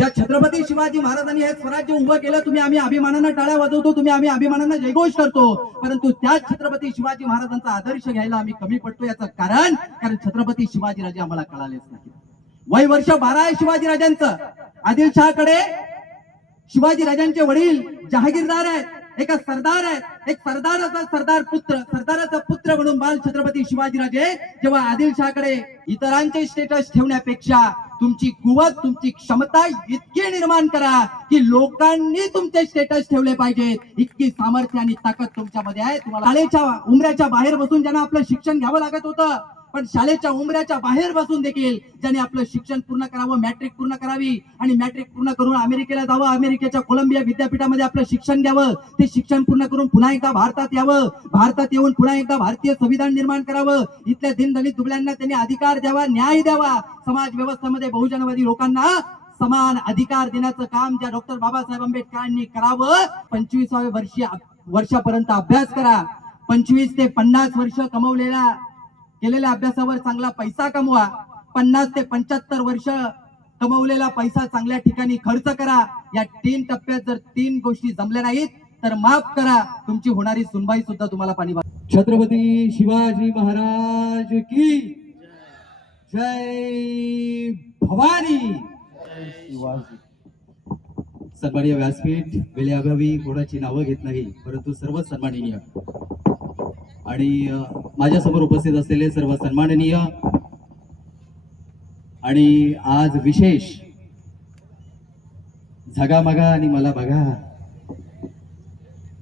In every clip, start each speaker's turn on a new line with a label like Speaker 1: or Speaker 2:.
Speaker 1: ज्या छत्रपती शिवाजी महाराजांनी हे स्वराज्य उभं केलं तुम्ही आम्ही अभिमानानं टाळ्या वाजवतो तुम्ही आम्ही अभिमानानं जयघोष करतो. परंतु त्याच छत्रपती शिवाजी महाराजांचा आदर्श घ्यायला आम्ही कमी पडतो याचं कारण कारण छत्रपती शिवाजीराजे आम्हाला कळालेच नाही वय वर्ष बारा आहे शिवाजीराजांचं. आदिलशहाकडे शिवाजी राजांचे वडील जहागीरदार आहेत. एका सरदार आहेत. एक सरदाराचा सरदार पुत्र सरदाराचा पुत्र म्हणून बाल छत्रपती शिवाजीराजे जेव्हा आदिलशहाकडे इतरांचे स्टेटस ठेवण्यापेक्षा तुमची कुवत तुमची क्षमता इतकी निर्माण करा की लोकांनी तुमचे स्टेटस ठेवले पाहिजेत. इतकी सामर्थ्य आणि ताकद तुमच्यामध्ये आहे. तुम्हाला शाळेच्या उमऱ्याच्या बाहेर बसून ज्यांना आपलं शिक्षण घ्यावं लागत होतं पण शाळेच्या उमऱ्याच्या बाहेर बसून देखील ज्याने आपलं शिक्षण पूर्ण करावं मॅट्रिक पूर्ण करावी आणि मॅट्रिक पूर्ण करून अमेरिकेला जावं अमेरिकेच्या कोलंबिया विद्यापीठामध्ये आपलं शिक्षण घ्यावं ते शिक्षण पूर्ण करून पुन्हा एकदा भारतात यावं भारतात येऊन पुन्हा एकदा भारतीय संविधान निर्माण करावं इथल्या दिनदलित दुबळ्यांना त्यांनी अधिकार द्यावा न्याय द्यावा समाज व्यवस्थेमध्ये बहुजनवादी लोकांना समान अधिकार देण्याचं काम ज्या डॉक्टर बाबासाहेब आंबेडकरांनी करावं पंचवीसाव्या वर्षी वर्षापर्यंत अभ्यास करा. पंचवीस ते पन्नास वर्ष कमवलेला केलेल्या अभ्यासावर चांगला पैसा कमवा. पन्नास ते पंच्याहत्तर वर्ष कमवलेला पैसा चांगल्या ठिकाणी खर्च करा. या तीन टप्प्यात जर तीन गोष्टी जमल्या नाहीत तर माफ करा. तुमची होणारी सुनबाई सुद्धा तुम्हाला पाणी छत्रपती शिवाजी महाराज की जय भवानी. सन्मानीय व्यासपीठ वेळेअभावी कोणाची नावं घेत नाही परंतु सर्व सन्माननीय. आणि माझ्यासमोर उपस्थित असलेले सर्व सन्माननीय आणि आज विशेष झगामगा आणि मला बघा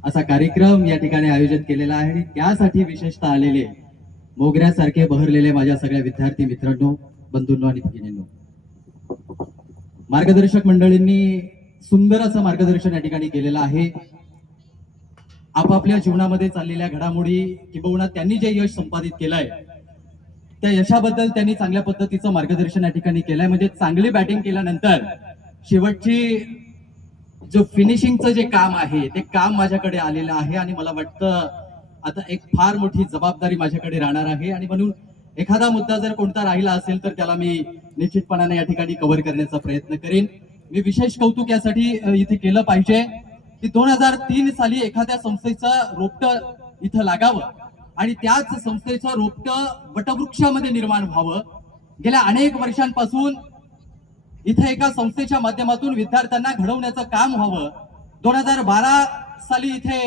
Speaker 1: असा कार्यक्रम या ठिकाणी आयोजित केलेला आहे आणि त्यासाठी विशेषतः आलेले मोगऱ्यासारखे बहरलेले माझ्या सगळ्या विद्यार्थी मित्रांनो बंधूंनो आणि भगिनींनो. मार्गदर्शक मंडळींनी सुंदर असं मार्गदर्शन या ठिकाणी केलेलं आहे. आपापल्या जीवनामध्ये चाललेल्या घडामोडी किंबहुना त्यांनी जे यश संपादित केलंय त्या यशाबद्दल त्यांनी चांगल्या पद्धतीचं मार्गदर्शन या ठिकाणी केलंय. म्हणजे चांगली बॅटिंग केल्यानंतर शेवटची जो फिनिशिंगचं जे काम आहे ते काम माझ्याकडे आलेलं आहे आणि मला वाटतं आता एक फार मोठी जबाबदारी माझ्याकडे राहणार आहे. आणि म्हणून एखादा मुद्दा जर कोणता राहिला असेल तर त्याला मी निश्चितपणाने या ठिकाणी कव्हर करण्याचा प्रयत्न करेन. मी विशेष कौतुक यासाठी इथे केलं पाहिजे. की दोन हजार तीन साली एखाद्या संस्थेचं रोपट इथं लागावं आणि त्याच संस्थेचं रोपट वटवृक्षामध्ये निर्माण व्हावं. गेल्या अनेक वर्षांपासून इथे एका संस्थेच्या माध्यमातून विद्यार्थ्यांना घडवण्याचं काम व्हावं. दोन हजार बारा साली इथे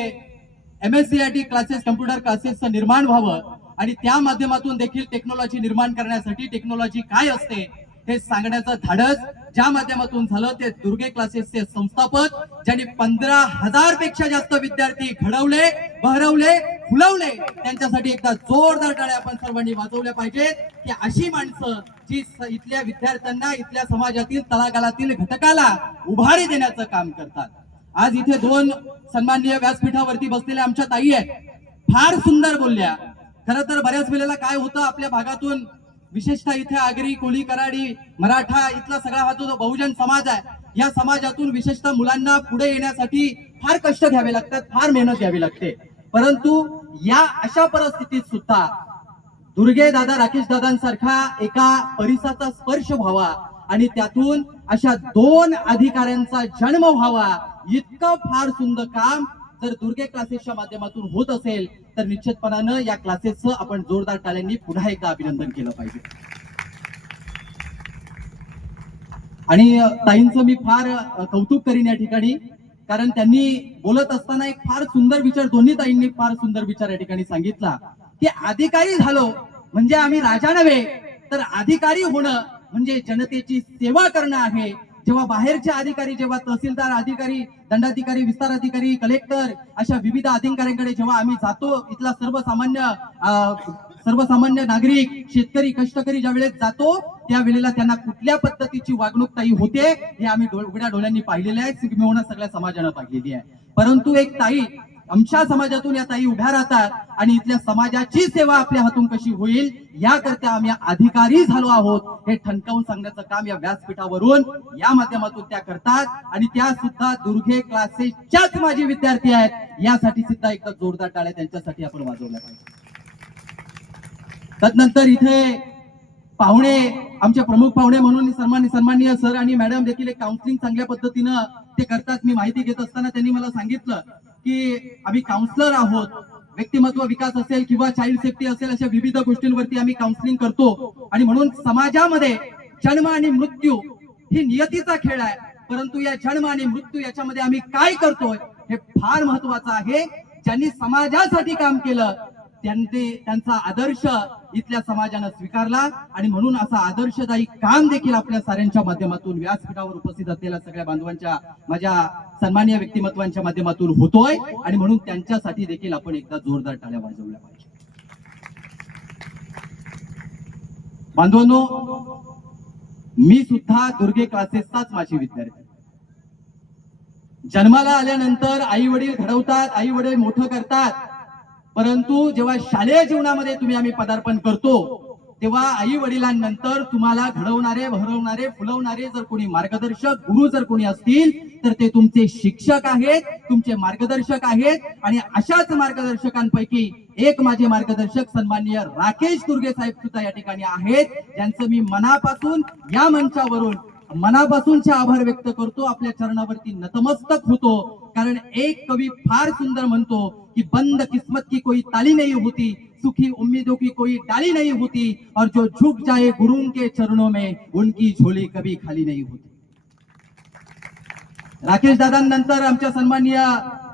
Speaker 1: M S C I T classes computer क्लासेसचं निर्माण व्हावं आणि त्या माध्यमातून देखील टेक्नॉलॉजी निर्माण करण्यासाठी टेक्नॉलॉजी काय असते? हे सांगण्याचं धाडस ज्या माध्यमातून झालं ते दुर्गे क्लासेसचे संस्थापक ज्यांनी पंधरा हजारपेक्षा जास्त विद्यार्थी घडवले बहरवले फुलवले त्यांच्यासाठी एकदा जोरदार टाळ्या आपण सर्वांनी वाजवल्या पाहिजेत. की अशी माणसं जी इथल्या विद्यार्थ्यांना इथल्या समाजातील तळागालातील घटकाला उभारी देण्याचं काम करतात. आज इथे दोन सन्माननीय व्यासपीठावरती बसलेल्या आमच्या ताई आहेत. फार सुंदर बोलल्या. खरं तर बऱ्याच वेळेला काय होतं आपल्या भागातून विशेषतः इथे आगरी कोळी कराडी मराठा इथला सगळा हा जो बहुजन समाज आहे या समाजातून विशेषतः मुलांना पुढे येण्यासाठी फार कष्ट घ्यावे लागतात फार मेहनत घ्यावी लागते. परंतु या अशा परिस्थितीत सुद्धा दुर्गे दादा राकेश दादांसारखा एका परिसाचा स्पर्श व्हावा आणि त्यातून अशा दोन अधिकाऱ्यांचा जन्म व्हावा इतकं फार सुंदर काम जर दुर्गे क्लासेसच्या माध्यमातून होत असेल तर निश्चितपणानं या क्लासेसचं आपण जोरदार टाळ्यांनी पुन्हा एकदा अभिनंदन केलं पाहिजे. आणि ताईंचं मी फार कौतुक करीन या ठिकाणी कारण त्यांनी बोलत असताना एक फार सुंदर विचार दोन्ही ताईंनी फार सुंदर विचार या ठिकाणी सांगितला. की अधिकारी झालो म्हणजे आम्ही राजा नव्हे तर अधिकारी होणं म्हणजे जनतेची सेवा करणं आहे. जेव्हा बाहेरचे अधिकारी जेव्हा तहसीलदार अधिकारी दंडाधिकारी विस्तार अधिकारी कलेक्टर अशा विविध अधिकाऱ्यांकडे जेव्हा आम्ही जातो इथला सर्वसामान्य सर्वसामान्य नागरिक शेतकरी कष्टकरी ज्या वेळेस जातो त्यावेळेला त्यांना कुठल्या पद्धतीची वागणूक ताई होते हे आम्ही उघड्या डोळ्यांनी पाहिलेले आहे. किंवा सगळ्या समाजानं पाहिलेली आहे. परंतु एक ताई आमच्या समाजातून या ताई उभ्या राहतात आणि इथल्या समाजाची सेवा आपल्या हातून कशी होईल याकरता आम्ही अधिकारी झालो आहोत हे ठणकावून सांगण्याचं काम या व्यासपीठावरून या माध्यमातून त्या करतात. आणि त्या सुद्धा दुर्गे क्लासेसच्याच माझे विद्यार्थी आहेत यासाठी सुद्धा एकदा जोरदार टाळ्या त्यांच्यासाठी आपण वाजवल्या पाहिजे तदनंतर इथे पाहुणे आमचे प्रमुख पाहुणे म्हणून सन्मान सन्माननीय सर आणि मॅडम देखील एक काउन्सिलिंग चांगल्या पद्धतीनं ते करतात. मी माहिती घेत असताना त्यांनी मला सांगितलं की आम्ही काउन्सलर आहोत. व्यक्तिमत्व विकास असेल किंवा चाइल्ड सेफ्टी असेल अशा विविध गोष्टींवरती आम्ही काउन्सिलिंग करतो. आणि म्हणून समाजामध्ये जन्म आणि मृत्यू ही नियतीचा खेळ आहे. परंतु या जन्म आणि मृत्यू याच्यामध्ये आम्ही काय करतोय हे फार महत्वाचं आहे. ज्यांनी समाजासाठी काम केलं त्यांचे त्यांचा आदर्श इथल्या समाजानं स्वीकारला आणि म्हणून असा आदर्शदायी काम देखील आपल्या साऱ्यांच्या माध्यमातून व्यासपीठावर उपस्थित असलेल्या सगळ्या बांधवांच्या माझ्या सन्मान्य व्यक्तिमत्वांच्या माध्यमातून होतोय आणि म्हणून त्यांच्यासाठी देखील आपण एकदा जोरदार टाळ्या वाजवल्या पाहिजे. बांधवांनो मी सुद्धा दुर्गे क्लासेसचाच माझी विद्यार्थी. जन्माला आल्यानंतर आई वडील घडवतात आई वडील मोठं करतात परंतु जेव्हा शालेय जीवनामध्ये तुम्ही आम्ही पदार्पण करतो तेव्हा आई वडिलांनंतर तुम्हाला घडवणारे भरवणारे फुलवणारे जर कोणी मार्गदर्शक गुरु जर कोणी असतील तर ते तुमचे शिक्षक आहेत तुमचे मार्गदर्शक आहेत आणि अशाच मार्गदर्शकांपैकी एक माझे मार्गदर्शक सन्माननीय राकेश दुर्गे साहेब सुद्धा या ठिकाणी आहेत ज्यांचं मी मनापासून या मंचावरून मनापासूनचे आभार व्यक्त करतो. आपल्या चरणावरती नतमस्तक होतो. कारण एक कवी फार सुंदर म्हणतो कि बंद किस्मत की कोई ताली नहीं होती सुखी उम्मीदों की कोई डाली नहीं होती और जो झुक जाए गुरुओं के चरणों में उनकी झोली कभी खाली नहीं होती। राकेश दादांनंतर आमच्या सन्माननीय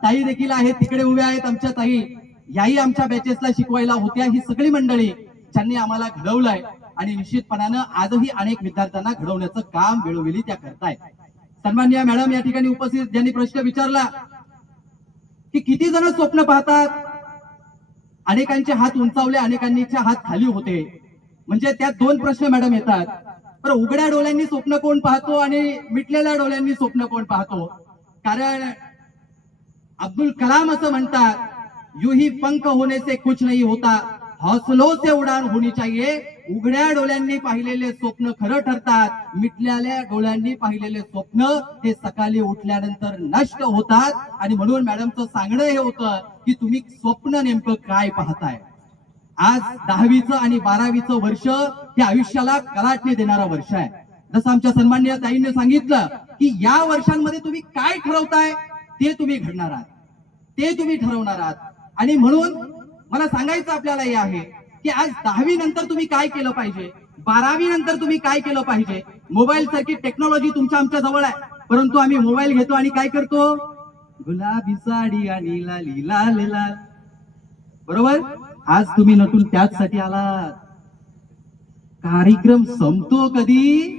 Speaker 1: ताई देखील आहेत तिकडे उभ्या आहेत आमच्या ताई. याही आमच्या बॅचेसला शिकवायला होत्या ही सगळी मंडळी ज्यांनी आम्हाला घडवलंय. आणि निश्चितपणानं आजही अनेक विद्यार्थ्यांना घडवण्याचं काम वेळोवेळी त्या करतायत. सन्माननीय मॅडम या ठिकाणी उपस्थित ज्यांनी प्रश्न विचारला की किती जण स्वप्न पाहतात? अनेकांचे हात उंचावले अनेकांचे हात खाली होते. म्हणजे त्यात दोन प्रश्न मॅडम येतात. पण उघड्या डोळ्यांनी स्वप्न कोण पाहतो आणि मिटलेल्या डोळ्यांनी स्वप्न कोण पाहतो? कारण अब्दुल कलाम असं म्हणतात यू ही पंख होने से कुछ नहीं होता हौसलो से उडान होनी चाहिए उघड्या डोळ्यांनी पाहिलेले स्वप्न खरं ठरतात. मिटलेल्या डोळ्यांनी पाहिलेले स्वप्न हे सकाळी उठल्यानंतर नष्ट होतात. आणि म्हणून मॅडमचं सांगणं हे होतं की तुम्ही स्वप्न नेमकं काय पाहताय? आज दहावीचं आणि बारावीचं वर्ष हे आयुष्याला कलाटणी देणारा वर्ष आहे. जसं आमच्या सन्माननीय ताईंनी सांगितलं की या वर्षांमध्ये तुम्ही काय ठरवताय ते तुम्ही घडणार आहात. ते तुम्ही ठरवणार आहात. आणि म्हणून मला सांगायचं आपल्याला हे आहे की आज दहावी नंतर तुम्ही काय केलं पाहिजे? बारावी नंतर तुम्ही काय केलं पाहिजे? मोबाईल सारखी टेक्नॉलॉजी तुमच्या आमच्या जवळ आहे. परंतु आम्ही मोबाईल घेतो आणि काय करतो? गुलाबी साडी आणि लाली लाल लाल. बरोबर? आज तुम्ही नटून त्याचसाठी आलात. कार्यक्रम संपतो कधी?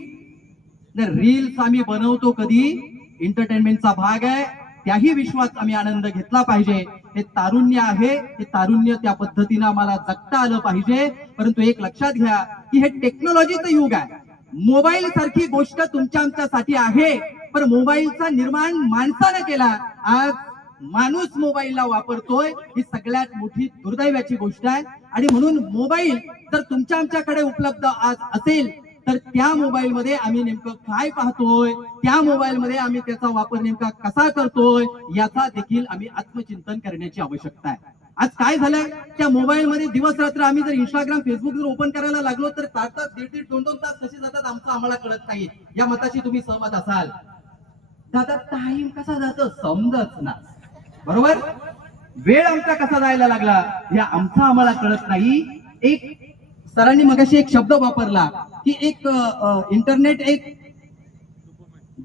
Speaker 1: रील्स आम्ही बनवतो कधी? एंटरटेनमेंटचा भाग आहे. त्याही विश्वात आम्ही आनंद घेतला पाहिजे. हे तारुण्य आहे हे तारुण्य त्या पद्धतीनं आम्हाला जगता आलं पाहिजे. परंतु एक लक्षात घ्या की हे टेक्नॉलॉजीचं युग आहे. मोबाईल सारखी गोष्ट तुमच्या आमच्यासाठी आहे पण मोबाईलचा निर्माण माणसानं केला. आज माणूस मोबाईलला वापरतोय ही सगळ्यात मोठी दुर्दैवाची गोष्ट आहे. आणि म्हणून मोबाईल जर तुमच्या आमच्याकडे उपलब्ध आज असेल तर त्या मोबाईलमध्ये आम्ही नेमकं काय पाहतोय? त्या मोबाईलमध्ये आम्ही त्याचा वापर नेमका कसा करतोय? याचा देखील आम्ही आत्मचिंतन करण्याची आवश्यकता आहे. आज काय झालंय? त्या मोबाईल मध्ये दिवस रात्र आम्ही जर इंस्टाग्राम फेसबुक जर ओपन करायला लागलो तर तास तास दीड दीड दोन दोन तास कसे जातात आमचं आम्हाला कळत नाही. या मताशी तुम्ही सहमत असाल. दादा टाइम कसा जातो? समजत ना. बरोबर? वेळ आमचा कसा जायला लागला? या आमचा आम्हाला कळत नाही. एक सरांनी मगाशी एक शब्द वापरला की एक इंटरनेट एक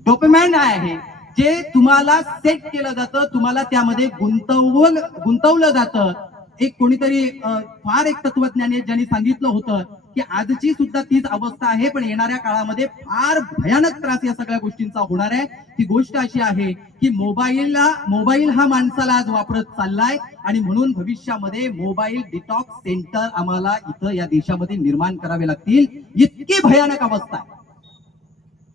Speaker 1: डॉक्युमेंट आहे जे तुम्हाला सेट केलं जातं तुम्हाला त्यामध्ये गुंतवलं गुंतवलं जातं. एक कोणीतरी फार एक तत्वज्ञानी आहे ज्यांनी सांगितलं होतं की आजची सुद्धा तीच अवस्था आहे पण येणाऱ्या काळामध्ये फार भयानक त्रास या सगळ्या गोष्टींचा होणार आहे. ती गोष्ट अशी आहे की मोबाईलला मोबाईल हा माणसाला आज वापरत चाललाय आणि म्हणून भविष्यामध्ये मोबाईल डिटॉक्स सेंटर आम्हाला इथं या देशामध्ये निर्माण करावे लागतील. इतकी भयानक अवस्था आहे.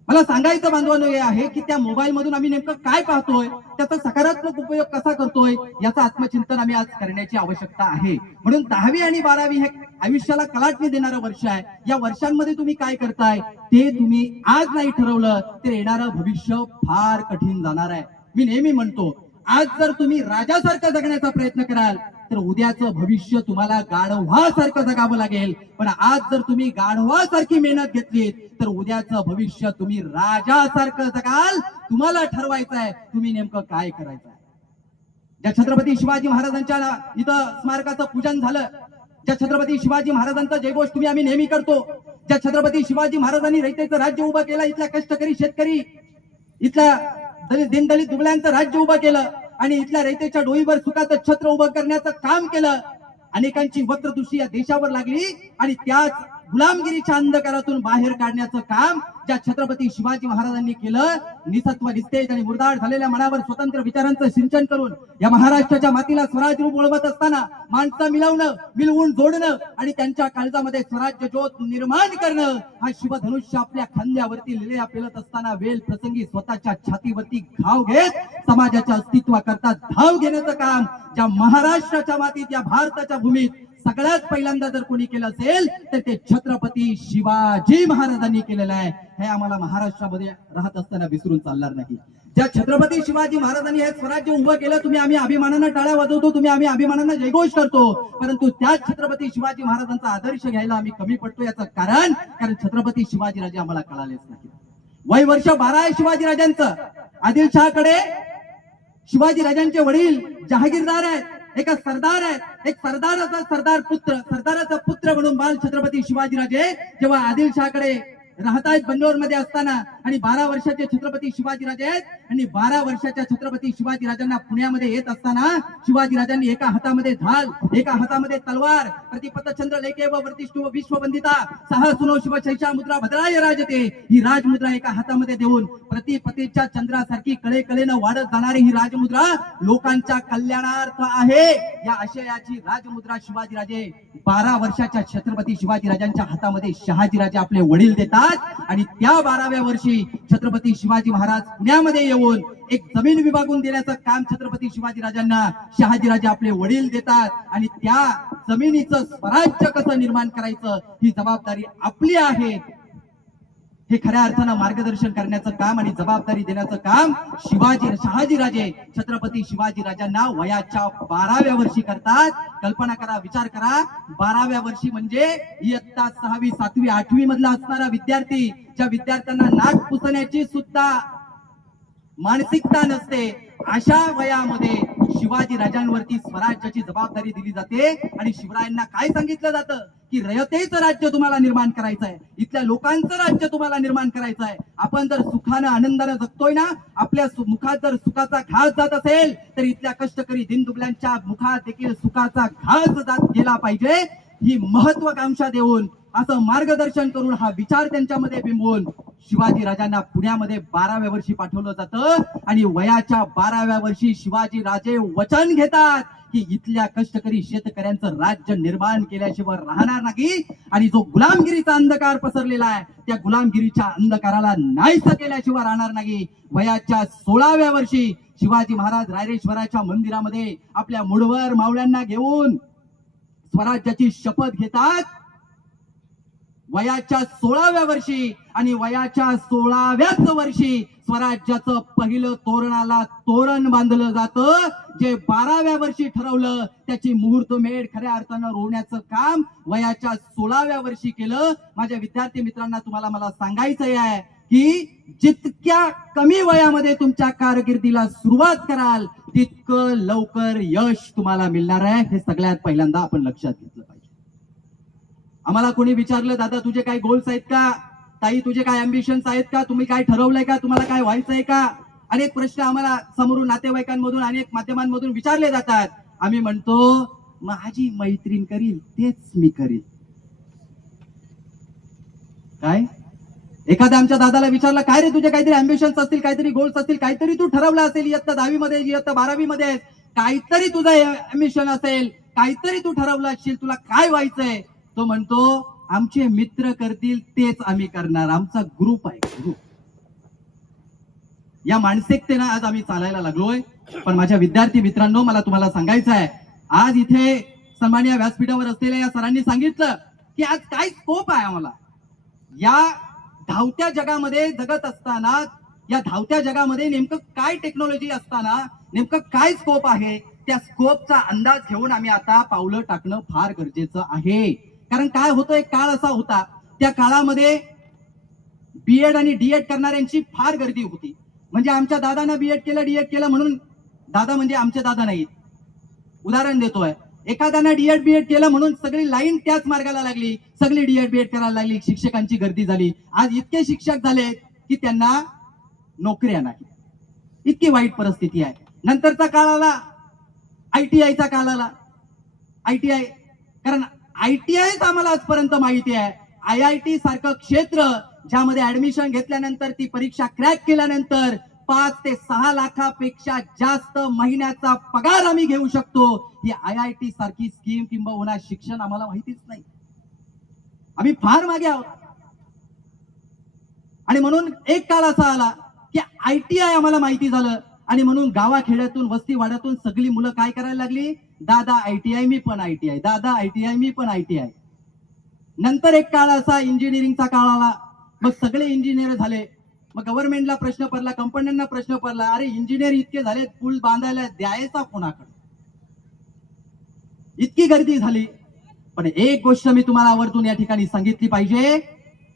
Speaker 1: मला सांगायचं बांधवानं हे आहे की त्या मोबाईल मधून आम्ही नेमकं काय पाहतोय? त्याचा सकारात्मक उपयोग कसा करतोय? याचं आत्मचिंतन आम्ही आज करण्याची आवश्यकता आहे. म्हणून दहावी आणि बारावी हे आयुष्याला कलाटणी देणारं वर्ष आहे. या वर्षांमध्ये तुम्ही काय करताय? ते तुम्ही आज नाही ठरवलं तर येणारं भविष्य फार कठीण जाणार आहे. मी नेहमी म्हणतो आज जर तुम्ही राजासारखं जगण्याचा प्रयत्न कराल तर उद्याचं भविष्य तुम्हाला गाढवासारखं जगावं लागेल. पण आज जर तुम्ही गाढवासारखी मेहनत घेतली तर उद्याचं भविष्य तुम्ही राजासारखं जगाल. तुम्हाला ठरवायचं आहे तुम्ही नेमकं काय करायचं आहे ज्या छत्रपती शिवाजी महाराजांच्या इथं स्मारकाचं पूजन झालं ज्या छत्रपती शिवाजी महाराजांचा जयघोष तुम्ही आम्ही नेहमी करतो ज्या छत्रपती शिवाजी महाराजांनी रयतेचं राज्य उभं केलं इथल्या कष्टकरी शेतकरी इथल्या दलित दिनदलित दुबळ्यांचं राज्य उभं केलं आणि इथल्या रयतेच्या डोईवर सुखाचं छत्र उभं करण्याचं काम केलं. अनेकांची वक्रदृष्टी या देशावर लागली आणि त्याच गुलामगिरीच्या अंधकारातून बाहेर काढण्याचं काम ज्या छत्रपती शिवाजी महाराजांनी केलं निसत्व निस्तेज आणि मुरदाड झालेल्या मनावर स्वतंत्र विचारांचं सिंचन करून या महाराष्ट्राच्या मातीला स्वराज रूप ओळवत असताना माणसं मिळवणं मिळवून जोडणं आणि त्यांच्या काळजामध्ये स्वराज्य ज्योत निर्माण करणं हा शिवधनुष्य आपल्या खांद्यावरती लिहिल्या पेलत असताना वेल प्रसंगी स्वतःच्या छातीवरती घाव घेत समाजाच्या अस्तित्वाकरता धाव घेण्याचं काम ज्या महाराष्ट्राच्या मातीत या भारताच्या भूमीत सगळ्यात पहिल्यांदा जर कोणी केलं असेल तर ते छत्रपती शिवाजी महाराजांनी केलेलं आहे. हे आम्हाला महाराष्ट्रामध्ये राहत असताना विसरून चालणार नाही. ज्या छत्रपती शिवाजी महाराजांनी हे स्वराज्य उभं केलं तुम्ही आम्ही अभिमानानं टाळ्या वाजवतो तुम्ही आम्ही अभिमानानं जयघोष करतो. परंतु त्याच छत्रपती शिवाजी महाराजांचा आदर्श घ्यायला आम्ही कमी पडतो याचं कारण कारण छत्रपती शिवाजीराजे आम्हाला कळालेच नाही. वय वर्ष बारा आहे शिवाजी राजांचं आदिलशहाकडे शिवाजी राजांचे वडील जहागीरदार आहेत. एका सरदार आहेत एक सरदाराचा सरदार पुत्र सरदाराचा पुत्र म्हणून बाल छत्रपती शिवाजीराजे जेव्हा आदिलशहाकडे राहतायत बंगलोरमध्ये असताना आणि बारा वर्षाचे छत्रपती शिवाजीराजे आहेत. आणि बारा वर्षाच्या छत्रपती शिवाजीराजांना पुण्यामध्ये येत असताना शिवाजीराजांनी एका हातामध्ये ढाल एका हातामध्ये तलवार प्रतिपतचंद्र लेखे व वर्तिष्ठ विश्ववंदिता सहा सुनो शिवशैषा मुद्रा भद्राय राजते. ही राजमुद्रा एका हातामध्ये देऊन प्रतिपतीच्या चंद्रासारखी कळे कळेनं वाढत जाणारी ही राजमुद्रा लोकांच्या कल्याणार्थ आहे. या आशयाची राजमुद्रा शिवाजीराजे बारा वर्षाच्या छत्रपती शिवाजीराजांच्या हातामध्ये शहाजीराजे आपले वडील देतात. आणि त्या बाराव्या वर्षी छत्रपती शिवाजी महाराज पुण्यामध्ये येऊन एक जमीन विभागून देण्याचं काम छत्रपती शिवाजीराजांना शहाजीराजे आपले वडील देतात आणि त्या जमिनीचं स्वराज्य कसं निर्माण करायचं ही जबाबदारी आपली आहे. हे खऱ्या अर्थानं मार्गदर्शन करण्याचं काम आणि जबाबदारी देण्याचं काम शिवाजी शहाजीराजे छत्रपती शिवाजी राजांना वयाच्या बाराव्या वर्षी करतात. कल्पना करा विचार करा. बाराव्या वर्षी म्हणजे इयत्ता सहावी सातवी आठवी मधला असणारा विद्यार्थी ज्या विद्यार्थ्यांना नाक पुसण्याची सुद्धा मानसिकता नसते अशा वयामध्ये शिवाजी राजांवरती स्वराज्याची जबाबदारी दिली जाते. आणि शिवरायांना काय सांगितलं जातं? की रयतेचं राज्य तुम्हाला निर्माण करायचं आहे इथल्या लोकांचं राज्य तुम्हाला निर्माण करायचं आहे आपण जर सुखानं आनंदानं जगतोय ना आपल्या मुखात जर सुखाचा घास जात असेल तर इथल्या कष्टकरी दिनदुबल्यांच्या मुखात देखील सुखाचा घास जात गेला पाहिजे. ही महत्वाकांक्षा देऊन असं मार्गदर्शन करून हा विचार त्यांच्यामध्ये बिंबवून शिवाजी राजांना पुण्यामध्ये बाराव्या वर्षी पाठवलं जातं. आणि वयाच्या बाराव्या वर्षी शिवाजी राजे वचन घेतात की इथल्या कष्टकरी शेतकऱ्यांचं राज्य निर्माण केल्याशिवाय राहणार नाही. आणि जो गुलामगिरीचा अंधकार पसरलेला आहे त्या गुलामगिरीच्या अंधकाराला नाहीस केल्याशिवाय राहणार नाही. वयाच्या सोळाव्या वर्षी शिवाजी महाराज रायरेश्वराच्या मंदिरामध्ये आपल्या मुडवर मावळ्यांना घेऊन स्वराज्याची शपथ घेतात. वयाच्या सोळाव्या वर्षी आणि वयाच्या सोळाव्याच वर्षी स्वराज्याचं पहिलं तोरणाला तोरण बांधलं जातं. जे बाराव्या वर्षी ठरवलं त्याची मुहूर्त मेढ खऱ्या अर्थानं रोवण्याचं काम वयाच्या सोळाव्या वर्षी केलं. माझ्या विद्यार्थी मित्रांना तुम्हाला मला सांगायचं आहे की जितक्या कमी वयामध्ये तुमच्या कारकिर्दीला सुरुवात कराल तितकं लवकर यश तुम्हाला मिळणार आहे. हे सगळ्यात पहिल्यांदा आपण लक्षात घेतलं. आम्हाला कोणी विचारलं दादा तुझे काय गोल्स आहेत का? ताई तुझे काय अम्बिशन्स आहेत का? तुम्ही काय ठरवलंय का? तुम्हाला काय व्हायचंय का? अनेक प्रश्न आम्हाला समोरून नातेवाईकांमधून अनेक माध्यमांमधून विचारले जातात. आम्ही म्हणतो माझी मैत्रीण करील तेच मी करील. काय? एखाद्या आमच्या दादाला विचारलं काय रे तुझे काहीतरी अम्बिशन्स असतील काहीतरी गोल्स असतील काहीतरी तू ठरवलं असेल इयत्ता दहावीमध्ये इयत्ता बारावीमध्ये आहेस. काहीतरी तुझं अम्बिशन असेल काहीतरी तू ठरवलं असशील तुला काय व्हायचंय? तो म्हणतो आमचे मित्र करतील तेच आम्ही करणार. आमचा ग्रुप आहे ग्रुप या मानसिकतेनं आज आम्ही चालायला लागलोय. पण माझ्या विद्यार्थी मित्रांनो मला तुम्हाला सांगायचं आहे आज इथे सन्मान्य व्यासपीठावर असलेल्या या सरांनी सांगितलं की आज काय स्कोप आहे आम्हाला? या धावत्या जगामध्ये जगत असताना या धावत्या जगामध्ये नेमकं काय टेक्नॉलॉजी असताना नेमकं काय स्कोप आहे? त्या स्कोपचा अंदाज घेऊन आम्ही आता पावलं टाकणं फार गरजेचं आहे. कारण काय होतं एक काळ असा होता. त्या काळामध्ये बीएड आणि डीएड करणाऱ्यांची फार गर्दी होती. म्हणजे आमच्या दादानं बीएड केलं डीएड केलं म्हणून दादा म्हणजे आमचे दादा नाहीत. उदाहरण देतोय. एखाद्यानं डीएड बीएड केलं म्हणून सगळी लाईन त्याच मार्गाला लागली. सगळी डीएड बीएड करायला लागली. शिक्षकांची गर्दी झाली. आज इतके शिक्षक झाले की त्यांना नोकऱ्या नाही इतकी वाईट परिस्थिती आहे. नंतरचा काळ आला. आयटीआयचा काळ आला. आयटीआय कारण आयटीआय आम्हाला आजपर्यंत माहिती आहे. आय आय टी सारखं क्षेत्र ज्यामध्ये ऍडमिशन घेतल्यानंतर ती परीक्षा क्रॅक केल्यानंतर पाच ते सहा लाखापेक्षा जास्त महिन्याचा पगार आम्ही घेऊ शकतो. ही आय आय टी सारखी स्कीम किंबहुना शिक्षण आम्हाला माहितीच नाही. आम्ही फार मागे आहोत. आणि म्हणून एक काळ असा आला की आय टी आय आम्हाला माहिती झालं. आणि म्हणून गावाखेड्यातून वस्ती वाड्यातून सगळी मुलं काय करायला लागली? दादा आय टी आय मी पण आय टी आय. दादा आय टी आय मी पण आय टी आय. नंतर एक काळ असा इंजिनिअरिंगचा काळ आला. मग सगळे इंजिनियर झाले. मग गव्हर्नमेंटला प्रश्न पडला कंपन्यांना प्रश्न पडला. अरे इंजिनियर इतके झाले पूल बांधायला द्यायचा कोणाकडे? इतकी गर्दी झाली. पण एक गोष्ट मी तुम्हाला आवर्जून या ठिकाणी सांगितली पाहिजे.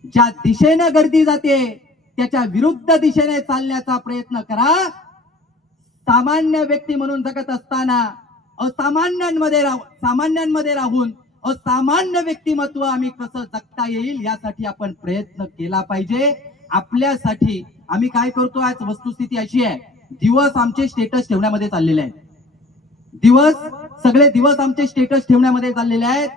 Speaker 1: ज्या दिशेनं गर्दी जाते त्याच्या विरुद्ध दिशेने चालण्याचा प्रयत्न करा. सामान्य व्यक्ती म्हणून जगत असताना असामान्यांमध्ये राहून सामान्यांमध्ये राहून असामान्य व्यक्तिमत्व आम्ही कसं जगता येईल यासाठी आपण प्रयत्न केला पाहिजे. आपल्यासाठी आम्ही काय करतो आज वस्तुस्थिती अशी आहे. दिवस आमचे स्टेटस ठेवण्यामध्ये चाललेले आहेत. दिवस सगळे दिवस आमचे स्टेटस ठेवण्यामध्ये चाललेले आहेत.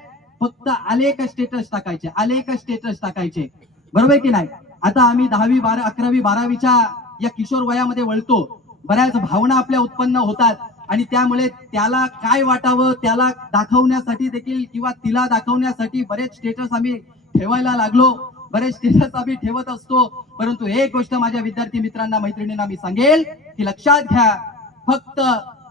Speaker 1: फक्त आले का स्टेटस टाकायचे आले का स्टेटस टाकायचे. बरोबर आहे की नाही? आता आम्ही दहावी बारा अकरावी बारावीच्या या किशोर वयामध्ये वळतो. बऱ्याच भावना आपल्या उत्पन्न होतात. आणि त्यामुळे त्याला काय वाटावं त्याला दाखवण्यासाठी देखील किंवा तिला दाखवण्यासाठी बरेच स्टेटस आम्ही ठेवायला लागलो. बरेच स्टेटस आम्ही ठेवत असतो. परंतु एक गोष्ट माझ्या विद्यार्थी मित्रांना मैत्रिणींना मी सांगेल की लक्षात घ्या फक्त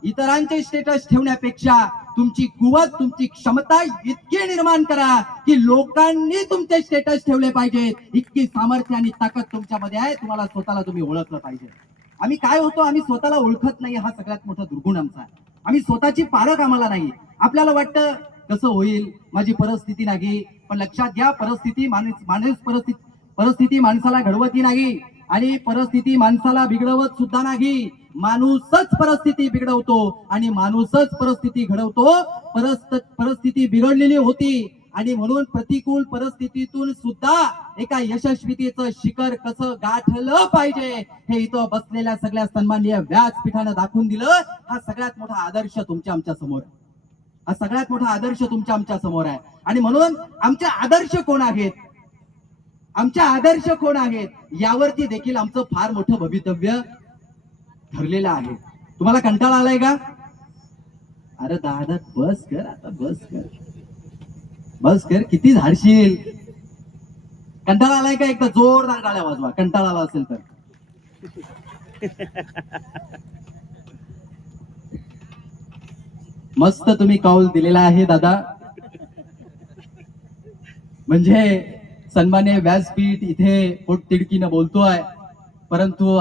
Speaker 1: इतरांचे स्टेटस ठेवण्यापेक्षा तुमची कुवत तुमची क्षमता इतकी निर्माण करा की लोकांनी तुमचे स्टेटस ठेवले पाहिजेत. इतकी सामर्थ्य आणि ताकद तुमच्यामध्ये आहे तुम्हाला स्वतःला तुम्ही ओळखलं पाहिजे. आम्ही काय होतो आम्ही स्वतःला ओळखत नाही हा सगळ्यात मोठा दुर्गुण आमचा आम्ही स्वतःची पारख आम्हाला नाही. आपल्याला वाटतं कसं होईल माझी परिस्थिती नाही पण लक्षात घ्या परिस्थिती माणूस माणूस परिस्थिती परिस्थिती माणसाला घडवती नाही आणि परिस्थिती माणसाला बिघडवत सुद्धा नाही. माणूसच परिस्थिती बिघडवतो आणि माणूसच परिस्थिती घडवतो. परिस्थिती बिघडलेली होती आणि म्हणून प्रतिकूल परिस्थितीतून सुद्धा एका यशस्वीतेचं शिखर कसं गाठलं पाहिजे? हे इथं बसलेल्या सगळ्या सन्माननीय व्यासपीठानं दाखवून दिलं. हा सगळ्यात मोठा आदर्श तुमच्या आमच्यासमोर आहे. हा सगळ्यात मोठा आदर्श तुमच्या आमच्यासमोर आहे. आणि म्हणून आमचे आदर्श कोण आहेत? आमचे आदर्श कोण आहेत? यावरती देखील आमचं फार मोठं भवितव्य ठरलेलं आहे. तुम्हाला कंटाळा आलाय का? अरे दादा बस कर आता बस कर. बस कर किती झाडशील? कंटाळा आलाय का एकदा जोरदार टाळ्या वाजवा? कंटाळा आला असेल तर. मस्त तुम्ही कौल दिलेला आहे दादा. म्हणजे सन्मान्य व्यासपीठ इथे पोटतिडकीनं बोलतोय. परंतु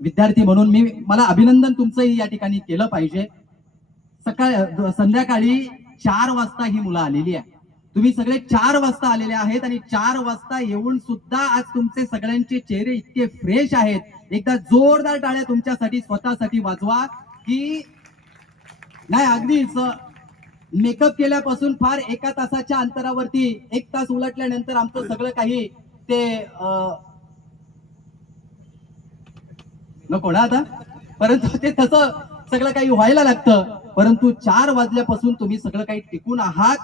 Speaker 1: विद्यार्थी म्हणून मी मला अभिनंदन तुमचंही या ठिकाणी केलं पाहिजे. सकाळ संध्याकाळी चार वाजता ही मुलं आलेली आहे तुम्ही सगळे चार वाजता आलेले आहेत आणि चार वाजता येऊन सुद्धा आज तुमचे सगळ्यांचे चेहरे इतके फ्रेश आहेत. एकदा जोरदार टाळ्या तुमच्यासाठी स्वतःसाठी वाजवा की नाही अगदीच मेकअप केल्यापासून फार एका तासाच्या अंतरावरती एक तास उलटल्यानंतर आमचं सगळं काही ते अं, नको ना आता. परंतु ते तसं सगळं काही व्हायला लागतं. परंतु चार वाजल्यापासून तुम्ही सगळं काही टिकून आहात.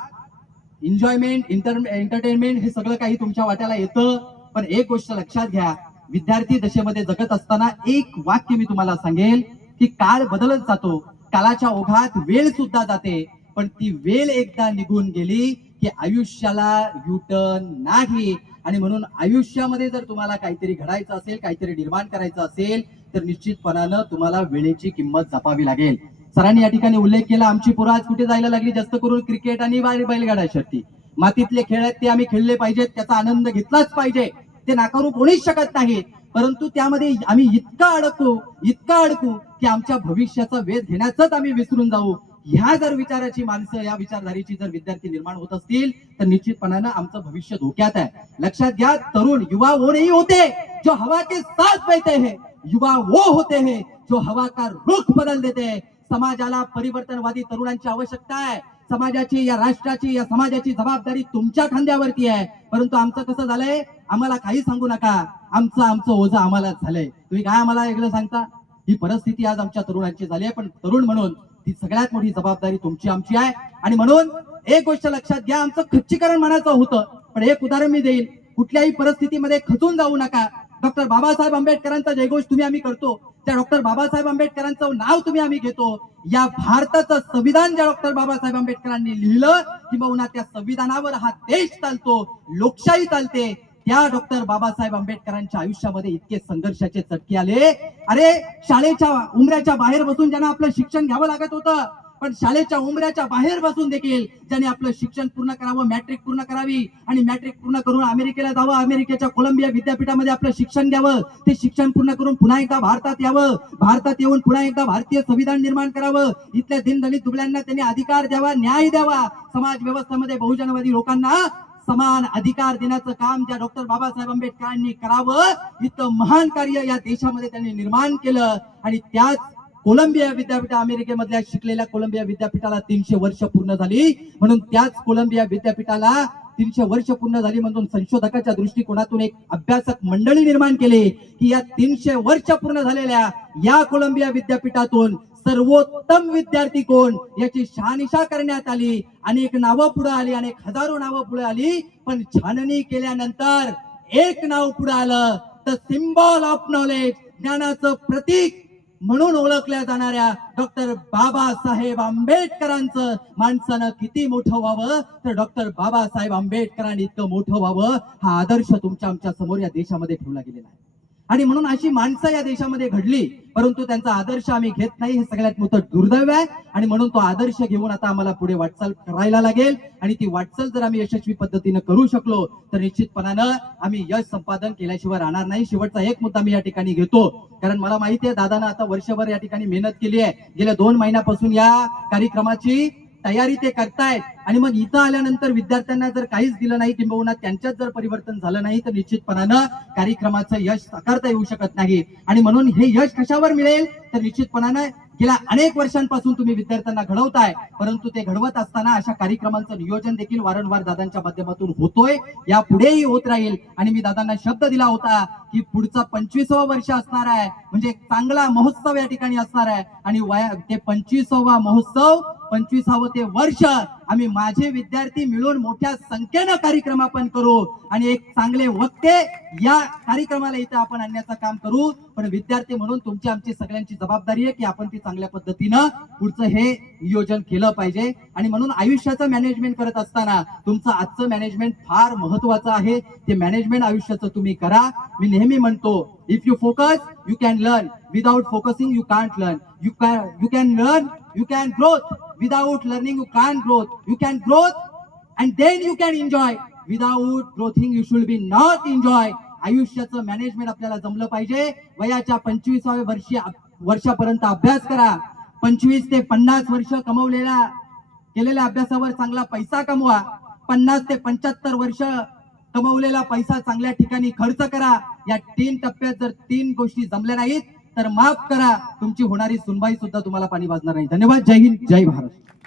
Speaker 1: एन्जॉयमेंट एंटरटेनमेंट हे सगळं काही तुमच्या वाट्याला येतं. पण एक गोष्ट लक्षात घ्या. विद्यार्थी दशेमध्ये जगत असताना एक वाक्य मी तुम्हाला सांगेल की काळ बदलत जातो. काळाच्या ओघात वेळ सुद्धा जाते. पण ती वेळ एकदा निघून गेली की आयुष्याला युटर्न नाही. आणि म्हणून आयुष्यामध्ये जर तुम्हाला काहीतरी घडायचं असेल काहीतरी निर्माण करायचं असेल तर निश्चितपणानं तुम्हाला वेळेची किंमत जपावी लागेल. सरांनी या ठिकाणी उल्लेख केला आमची पोरं आज कुठे जायला लागली? जास्त करून क्रिकेट आणि बैल- मातीतले खेळ आहेत ते आम्ही खेळले पाहिजेत त्याचा आनंद घेतलाच पाहिजे. ते नाकारू कोणीच शकत नाही परंतु त्यामध्ये आम्ही इतका अडकू इतका अडकू की आमच्या भविष्याचा वेध घेण्याचाच आम्ही विसरून जाऊ. ह्या जर विचाराची माणसं या विचारधारेची जर विद्यार्थी निर्माण होत असतील तर निश्चितपणानं आमचं भविष्य धोक्यात आहे. लक्षात घ्या तरुण युवा वो नाही होते जो हवा के साथ बहते हैं. युवा वो होते हैं जो हवा का रुख बदल देते हैं. समाजाला परिवर्तनवादी तरुणांची आवश्यकता आहे. समाजाची या राष्ट्राची या समाजाची जबाबदारी तुमच्या खांद्यावरती आहे. परंतु आमचं कसं झालंय? आम्हाला काही सांगू नका. आमचं आमचं ओझं आम्हालाच झालंय. तुम्ही काय आम्हाला वेगळं सांगता? ही परिस्थिती आज आमच्या तरुणांची झाली आहे. पण तरुण म्हणून ती सगळ्यात मोठी जबाबदारी तुमची आमची आहे. आणि म्हणून एक गोष्ट लक्षात घ्या. आमचं खच्चीकरण म्हणायचं होतं. पण एक उदाहरण मी देईल कुठल्याही परिस्थितीमध्ये खचून जाऊ नका. डॉक्टर बाबासाहेब आंबेडकरांचा जयघोष तुम्ही आम्ही करतो. त्या डॉक्टर बाबासाहेब आंबेडकरांचं नाव तुम्ही आम्ही घेतो. या भारताचं संविधान ज्या डॉक्टर बाबासाहेब आंबेडकरांनी लिहिलं किंबहुना त्या संविधानावर हा देश चालतो लोकशाही चालते. त्या डॉक्टर बाबासाहेब आंबेडकरांच्या आयुष्यामध्ये इतके संघर्षाचे चटके आले. अरे शाळेच्या उमऱ्याच्या बाहेर बसून ज्यांना आपलं शिक्षण घ्यावं लागत होतं पण शाळेच्या उमऱ्याच्या बाहेर बसून देखील ज्यांनी आपलं शिक्षण पूर्ण करावं मॅट्रिक पूर्ण करावी आणि मॅट्रिक पूर्ण करून अमेरिकेला जावं अमेरिकेच्या कोलंबिया विद्यापीठामध्ये आपलं शिक्षण घ्यावं ते शिक्षण पूर्ण करून पुन्हा एकदा भारतात यावं भारतात येऊन पुन्हा एकदा भारतीय संविधान निर्माण करावं इथल्या दिनदलित दुबळ्यांना त्यांनी अधिकार द्यावा न्याय द्यावा समाज व्यवस्थेमध्ये बहुजनवादी लोकांना समान अधिकार देण्याचं काम ज्या डॉक्टर बाबासाहेब आंबेडकरांनी करावं इतकं महान कार्य या देशामध्ये त्यांनी निर्माण केलं आणि त्याच कोलंबिया विद्यापीठ अमेरिकेमधल्या शिकलेल्या कोलंबिया विद्यापीठाला तीनशे वर्ष पूर्ण झाली. म्हणून त्याच कोलंबिया विद्यापीठाला तीनशे वर्ष पूर्ण झाली म्हणून संशोधकाच्या दृष्टिकोनातून एक अभ्यासक मंडळी निर्माण केली. की या तीनशे वर्ष पूर्ण झालेल्या या कोलंबिया विद्यापीठातून सर्वोत्तम विद्यार्थी कोण याची शहानिशा करण्यात आली. अनेक नावं पुढे आली अनेक हजारो नावं पुढे आली. पण छाननी केल्यानंतर एक नाव पुढे आलं. तर सिम्बॉल ऑफ नॉलेज ज्ञानाचं प्रतीक. म्हणून ओळखल्या जाणाऱ्या डॉक्टर बाबासाहेब आंबेडकरांचं माणसानं किती मोठं व्हावं? तर डॉक्टर बाबासाहेब आंबेडकरांनी इतकं मोठं व्हावं हा आदर्श तुमच्या आमच्यासमोर या देशामध्ये ठेवला गेलेला आहे. आणि म्हणून अशी माणसं या देशामध्ये घडली परंतु त्यांचा आदर्श आम्ही घेत नाही हे सगळ्यात मोठं दुर्दैव आहे. आणि म्हणून तो आदर्श घेऊन आता आम्हाला पुढे वाटचाल करायला लागेल. आणि ती वाटचाल जर आम्ही यशस्वी पद्धतीनं करू शकलो तर निश्चितपणानं आम्ही यश संपादन केल्याशिवाय राहणार नाही. शेवटचा एक मुद्दा मी या ठिकाणी घेतो. कारण मला माहिती आहे दादानं आता वर्षभर या ठिकाणी मेहनत केली आहे. गेल्या दोन महिन्यापासून या कार्यक्रमाची तयारी ते करतायत. आणि मग इथं आल्यानंतर विद्यार्थ्यांना जर काहीच दिलं नाही किंबहुना त्यांच्यात जर परिवर्तन झालं नाही तर निश्चितपणानं कार्यक्रमाचं यश साकारता येऊ शकत नाही. आणि म्हणून हे यश कशावर मिळेल? तर निश्चितपणानं गेल्या अनेक वर्षांपासून तुम्ही विद्यार्थ्यांना घडवताय. परंतु ते घडवत असताना अशा कार्यक्रमांचं नियोजन देखील वारंवार दादांच्या माध्यमातून होतोय. या पुढेही होत राहील. आणि मी दादांना शब्द दिला होता की पुढचा पंचवीसावा वर्ष असणार आहे. म्हणजे चांगला महोत्सव या ठिकाणी असणार आहे. आणि वया ते पंचवीसावा महोत्सव पंचवीसावं ते वर्ष आम्ही माझे विद्यार्थी मिळून मोठ्या संख्येनं कार्यक्रम आपण करू. आणि एक चांगले वक्ते या कार्यक्रमाला इथं आपण आणण्याचं काम करू. पण विद्यार्थी म्हणून तुमची आमची सगळ्यांची जबाबदारी आहे की आपण ती चांगल्या पद्धतीनं पुढचं हे नियोजन केलं पाहिजे. आणि म्हणून आयुष्याचं मॅनेजमेंट करत असताना तुमचं आजचं मॅनेजमेंट फार महत्वाचं आहे. ते मॅनेजमेंट आयुष्याचं तुम्ही करा. मी नेहमी म्हणतो if you focus you can learn without focusing you can't learn you can you can learn you can growth Without learning you can growth you can growth and then you can enjoy Without growthing you should be not enjoy आयुष्याचं management आपल्याला जमलं पाहिजे. वयाच्या पंचवीसाव्या वर्षी वर्षापर्यंत अभ्यास करा. पंचवीस ते पन्नास वर्ष कमवलेल्या केलेल्या अभ्यासावर चांगला पैसा कमवा. पन्नास ते पंच्याहत्तर वर्ष कमवलेला पैसा चांगल्या ठिकाणी खर्च करा. या तीन टप्प्यात जर तीन गोष्टी जमल्या नाहीत तर माफ करा. तुमची होणारी सुनबाई सुद्धा तुम्हाला पाणी वाजणार नाही. धन्यवाद. जय हिंद. जय महाराष्ट्र